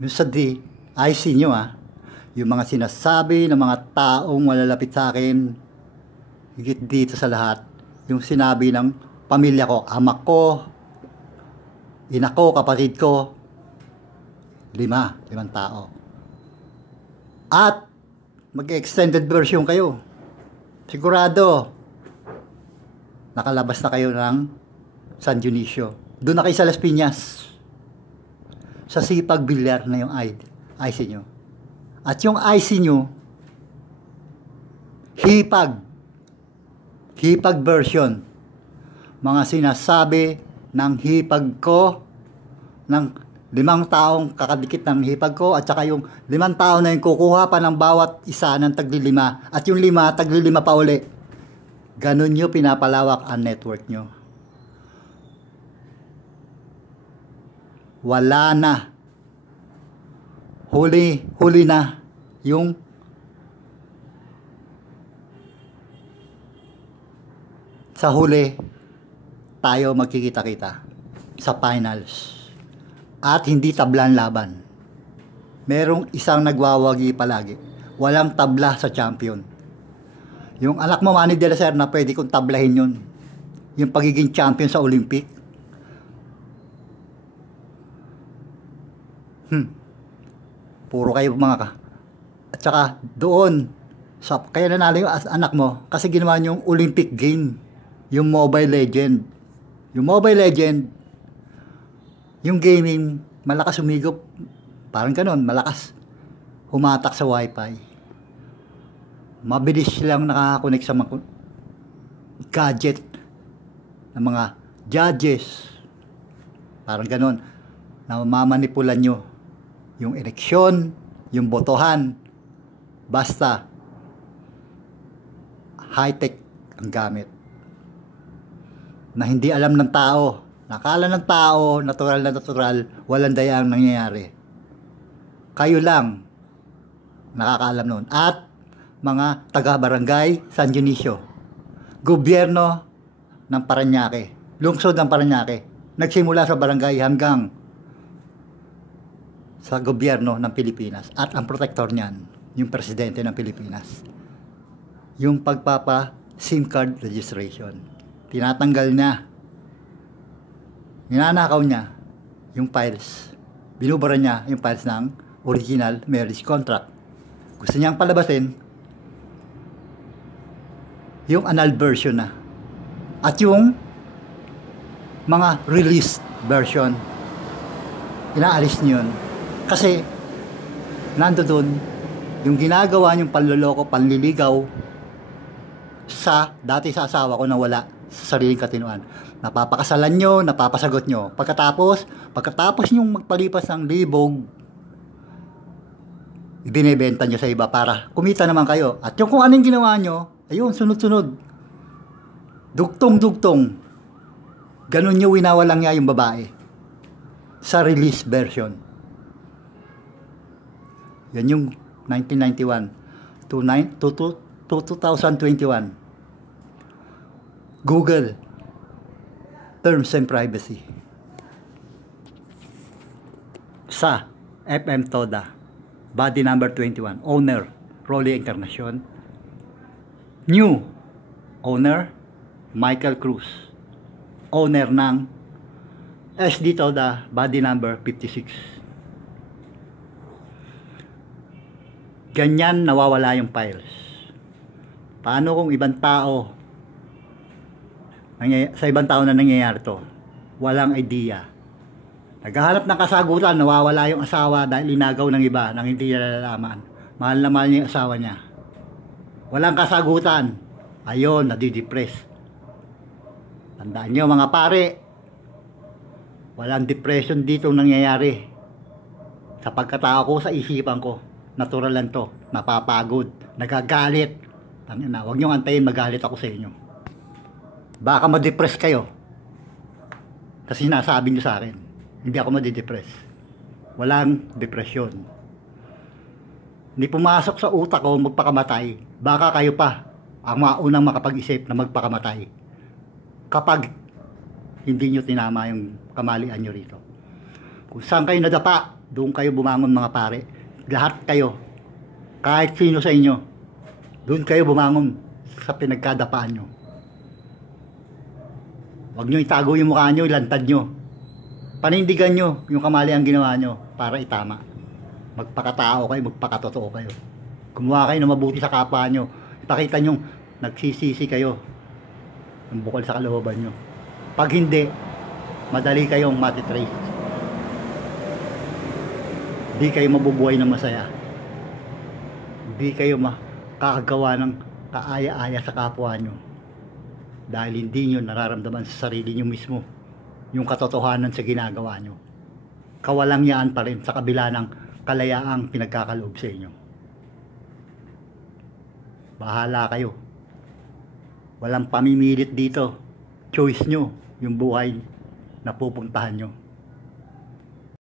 Yung sa IC nyo yung mga sinasabi ng mga taong malalapit sa akin, higit dito sa lahat, yung sinabi ng pamilya ko, amak ko, ina ko, kapatid ko, limang tao. At mag-extended version kayo. Sigurado, nakalabas na kayo ng San Dionisio. Doon na kayo sa Las Piñas. Sa Sipag Bilyar na yung IC nyo. At yung IC nyo, hipag version. Mga sinasabi ng hipag ko, ng 5 taong kakadikit ng hipag ko, at saka yung 5 tao na yung kukuha pa ng bawat isa ng tagli-5, at yung 5, tagli-5 pa uli. Ganun nyo pinapalawak ang network nyo. Wala na. Huli na yung sa huli tayo magkikita-kita sa finals. At hindi tablan laban. Merong isang nagwawagi palagi. Walang tabla sa champion. Yung anak mo, Manny de la Serna, pwede kong tablahin yun. Yung pagiging champion sa Olympic. Puro kayo mga At saka doon, kaya nanalo yung anak mo kasi ginawa yung Olympic game. Yung Mobile Legend. Yung Mobile Legend, yung gaming, malakas umigop. Parang ganun, malakas. Humatak sa wifi. Mabilis silang nakakakonek sa mga gadget ng mga judges. Parang ganun. Na mamanipulan nyo yung eleksyon, yung botohan. Basta high-tech ang gamit. Na hindi alam ng tao. Nakala ng tao, natural na natural, walang dayang nangyayari. Kayo lang nakakaalam noon. At mga taga-barangay San Dionisio, gobyerno ng Parañaque, lungsod ng Parañaque, nagsimula sa barangay hanggang sa gobyerno ng Pilipinas. At ang protector niyan, yung presidente ng Pilipinas. Yung SIM card registration. Tinatanggal niya. Ninanakaw niya yung files. Binubura niya yung files ng original marriage contract. Gusto niyang palabasin yung annulled version na. At yung mga released version, inaalis niyo yun. Kasi nando doon yung ginagawa niyong panloloko, panliligaw sa dati sa asawa ko na wala sa sariling katinuan. Napapakasalan nyo, napapasagot nyo. Pagkatapos nyong magpalipas ng libog, ibinebenta nyo sa iba para kumita naman kayo. At yung kung anong ginawa nyo, ayun, sunod-sunod. Dugtong-dugtong. Ganun nyo winawalang niya yung babae. Sa release version. Yan yung 1991 to 2021. Google Terms and Privacy sa FM Toda, body number 21, owner Rolly Encarnacion, new owner Michael Cruz, owner ng SD Toda, body number 56. Ganyan nawawala yung files. Paano kung ibang tao, sa ibang tao na nangyayari to, walang idea. Naghahanap ng kasagutan, nawawala yung asawa dahil linagaw ng iba nang hindi nalalaman. Mahal na mahal niya yung asawa niya. Walang kasagutan. Ayun, nadidepress. Tandaan nyo mga pare, walang depression dito nangyayari. Sa pagkatao ko, sa isipan ko, natural lang to. Napapagod, nagagalit. Huwag nyo antayin magalit ako sa inyo. Baka ma-depress kayo. Kasi sinasabi nyo sa akin, hindi ako ma-depress. Walang depresyon. Hindi pumasok sa utak ko magpakamatay. Baka kayo pa ang maunang makapag-isip na magpakamatay. Kapag hindi nyo tinama yung kamalian nyo rito. Kung saan kayo nadapa, Doon kayo bumangon mga pare. Lahat kayo. Kahit sino sa inyo. Doon kayo bumangon sa pinagkadapaan nyo. Huwag nyo itago yung mukha nyo, ilantad nyo. Panindigan nyo yung kamaliang ginawa nyo para itama. Magpakatao kayo, magpakatotoo kayo. Gumawa kayo na mabuti sa kapwa nyo. Ipakita nyo, nagsisisi kayo. Ang bukal sa kalooban nyo. Pag hindi, madali kayong matitrace. Hindi kayo mabubuhay na masaya. Hindi kayo makakagawa ng kaaya-aya sa kapwa nyo. Dahil hindi nyo nararamdaman sa sarili nyo mismo yung katotohanan sa ginagawa nyo. Kawalangyaan pa rin sa kabila ng kalayaang pinagkakaloob sa inyo. Bahala kayo. Walang pamimilit dito. Choice nyo yung buhay na pupuntahan nyo.